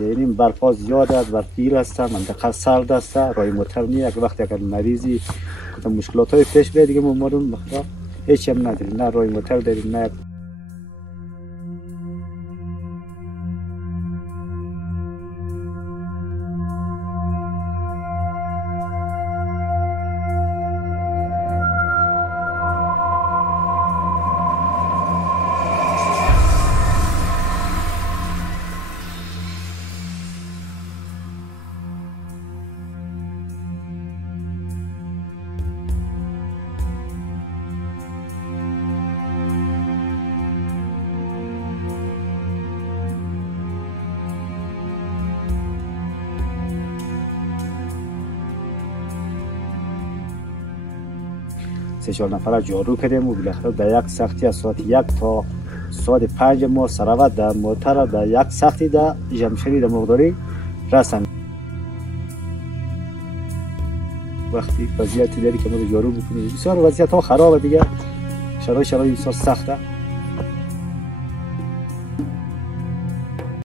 یعنی برفا زیاد است، برفگیر است، منطقه سرد است، راه موتر نیست. وقتی اگر مریضی مشکلات های پیش بیاد دیگه ما هیچ هم نداریم، نه راه موتر داریم نه. سه چهار نفر جارو کردیم و بالاخره در یک سختی از ساعت 1 تا ساعت 5 ما سراوت در موتر در یک سختی در جمشیری در مقداری رسند. وقتی وضعیتی داری که ما جارو بکنیم بسیار وضعیت ها خرابه دیگه، شرایط بسیار سخته.